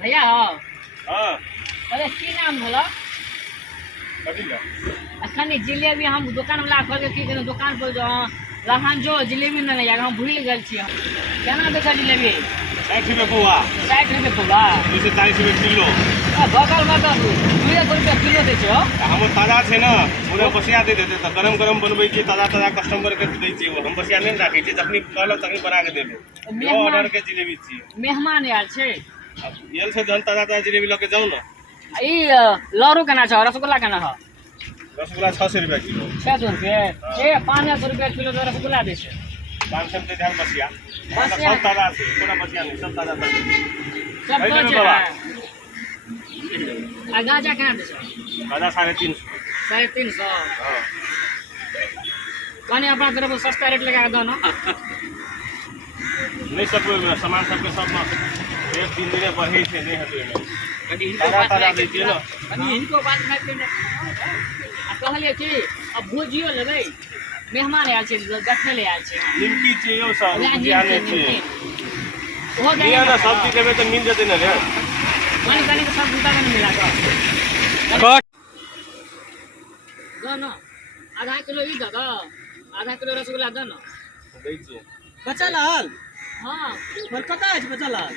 भैया हो हाँ अरे की नाम भला कथी ला अखन जिलेबी हम दुकान वाला खोल के की करें दुकान पर जो लहन जो जिलेबी नहीं यार हम भूल गए छी केना बेचा जिलेबी 60 रुपये पौवा 60 रुपये पौवा 240 रुपये किलो बगल बगल 2 रुपये किलो दे छो हम ताजा छे ना पूरे बसिया दे देते तो गरम गरम बनबै छी ताजा ताजा कस्टमर के दै छी हम बसिया नहीं राखै छी जखनी कहलक तखनी बना के देबे यो ऑर्डर के जिलेबी छी मेहमान आयल छे येल से जन ताजा ताजा जिलेबी लेके जाऊ ना ई लरू केना छ रसगुल्ला केना ह रसगुल्ला 600 रुपये किलो 600 रुपये ए 500 रुपये किलो तो रसगुल्ला दे छे 500 दे ध्यान बसिया बसिया सब ताजा छे थोड़ा बसिया नहीं सब ताजा ताजा सब भाई तो देबे छे बाबा आ गाजा केना दे छे ताजा 350 350 हां कने अपना तरफ सस्ता रेट लगा दो ना नहीं सब सामान सबके सब एक दिन दिन बढ़े छे नहीं हटे में कनी हिनको ताजा बात ताजा नहीं दै छियै ना कनी हिनको बात नहीं केने आ कहलिए कि अब भुजियो लेबै मेहमान आयल छे देखै ले आयल छे निमकी चाहिए सब जाने चाहिए ओहो दे ये ना सब चीज लेबे तो मिल जते ना रे कनी कनी के सब दूटा में मिला कट दो ना आधा किलो ई दो आधा किलो रसगुल्ला दो ना दै छियै बचल हल हां पर कतऽ अछि बचल हल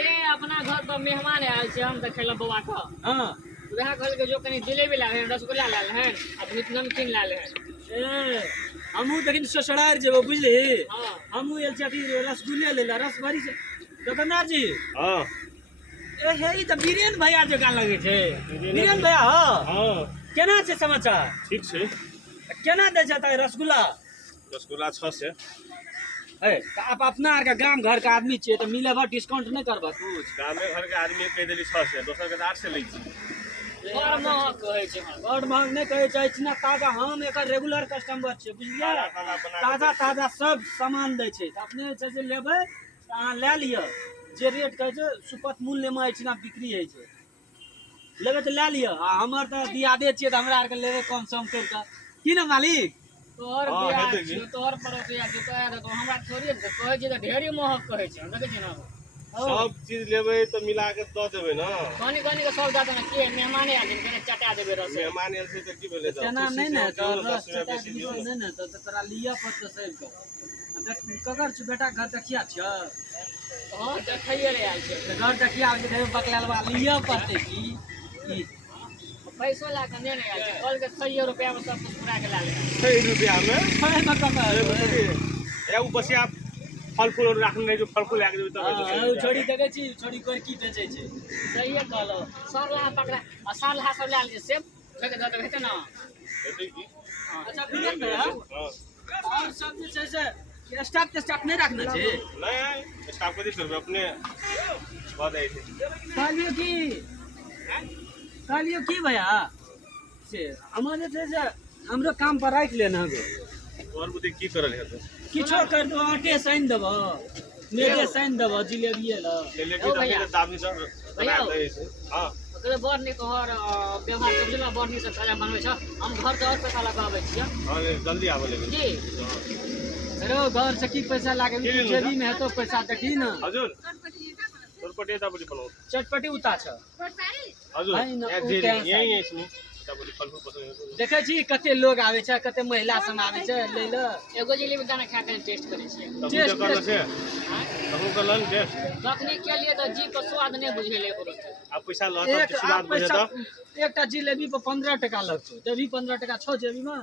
ए अपना घर पर मेहमान आयल छे हम देखैला बौआ का हाँ वह कहल के जो कनी जिलेबी लाल है रसगुल्ला लाल है अब नमकीन लाल है ए हमहूँ लेकिन ससुरार जेबो बुझली हां हमहूँ आयल छी अथी रसगुल्ले ले ला रसभरी से दुकानदार जी हां ए हे ई तऽ बीरेन भैया जकाँ लगे छै बीरेन भैया हो हां केना छै समाचार ठीक छै केना दै छै रसगुल्ला रसगुल्ला 6 से है तऽ आप अपना आर के गाम घर के आदमी छियै तऽ मिलेबा डिस्काउंट नहीं करबा कुछ गामे घर के आदमी कह देली 6 से दोसर के 8 से लै छी और महक कहै छै बड़ महंग नहीं कहै छै इतना ताजा हम एकर रेगुलर कस्टमर छियै बुझलियै ताजा ताजा सब सामान दै छै तऽ अपने छै जे लेबै तऽ अहाँ लए लिअ जे रेट कहै छै सुपथ मूल्यमे एहिठिना बिक्री होइ छै लेबै तऽ लए लिअ आ हमर तऽ दियादे छियै तऽ हमरा आरके लेबै कम सम करि कऽ की ने मालिक तोहर हाँ, बियाह हेतै छियौ की? तोहर पड़ोसिया छियौ तोहर तो हमरा थोड़ी कहै छै तऽ ढेरी महक कहै छै हम देखै छी ना सब चीज लेबै तो मिला के द देबै ना कनी कनी के सब जात ना के मेहमाने आ जिन कने चटा देबे रस मेहमान आयल छै तऽ की भेलै तऽ केना नहीं ने तो रस रुपया चटा बेसी दियौ नहीं ने तो तोरा लिअ पड़तौ सैर कऽ ककर छै बेटा घर देखिया छियै हां देखैये रे आयल छै तऽ घर देखिया आबै छै बकलालवा लिअ पड़तै की ई पैसो ला के ने आयल छै कल के 100 रुपया में सब कुछ पूरा के ला ले 6 रुपया में छै बकला या उ बसिया फल फूल राखने रहे जो फल फूल लाके देबै हाँ, तब छोड़ी देखे छी छोड़ी कोई की बेचे छै सही कहलो सर ला पकड़ा आ सर ला सब ला लिए सेब फेंक दे देबै हेतै ना हेतै की अच्छा बिरन भैया हां और सब जे छै से स्टाफ नहीं रखना छै नहीं स्टाफ को दे करबे अपने बहुत है कहलियो की भैया से हमर जे छै से हमरो काम पर राख लेना गो और बुद्धि की करल है तो किछो कर दो आटे साइन देबो मेरे साइन देबो जिलेबी ला ले के दाबी दाबी सब बना दे छै हां ओकरे बड़ नीक और व्यवहार के बिना बड़ नीक से खाना बनबै छ हम घर से और पैसा लगाबै छियै हां जल्दी आबे लेकिन जी अरे घर से की पैसा लागे जेबी में है तो पैसा देखी ना हजुर तोरपटी दाबडी बनाओ चटपटी उता छ हजुर है न, एक उ जे कैंसर। यही है इसमें दाबडी फल फूल पसंद देखे छी कते लोग आवे छै कते महिला सब आवे छै ले ले एगो जिलेबी दाना खा के टेस्ट करै छियै तब टेस्ट जो करल छै तब करलन टेस्ट तखनी के लिए तो जी पर स्वाद नहीं बुझेले एको रति आप पैसा लो तब एक किसी बात बुझे पैसा तो एकटा जिलेबी पर 15 टका लगतो जेबी 15 टका छो जेबी में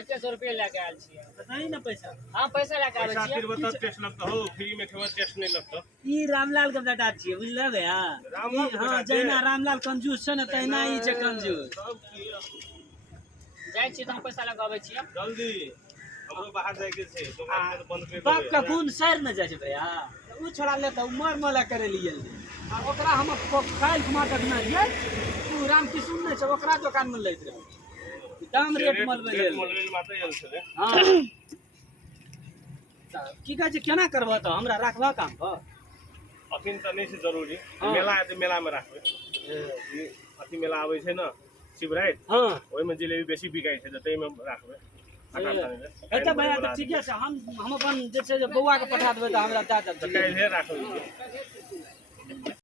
100 रुपया लेके आयल छियै नहीं ना पैसा हां पैसा लेके आबै पैसा छियै फिर बता टेस्ट लगता हो फ्री में खेवा टेस्ट नहीं लगता ई रामलाल के बेटा छियै बुझले भैया रामलाल के बेटा हां छै। जहिना रामलाल कंजूस छै ने तहिना ई छै कंजूस सब क्लियर जाइ छियै तऽ हम पैसा लेके आबै छियै जल्दी हमरो बाहर जाए के छै दुकान में तो बंद कर बाप का खून सर न जाय छै भैया उ छोड़ा ले त मर मला करे लिए आ ओकरा हम फाइल घुमा के ना ये तू राम किशुन नै छै ओकरा दुकान में लैत रहे दाम रेट मलबे ले मलबे मात्र यल छले हां की कहै छै केना करबह त हमरा राखबा काम पर अखिन त नहीं छै जरूरी हाँ। मेला है तो मेला में राखबे ई अथी मेला आबै छै ना शिवराइत हां ओइ में जिलेबी बेसी बिकाई छै त तै में राखबे एते भैया त ठीके छै हम अपन जे छै बौआ के पठा देबै त हमरा दए देब काल्हि राखबे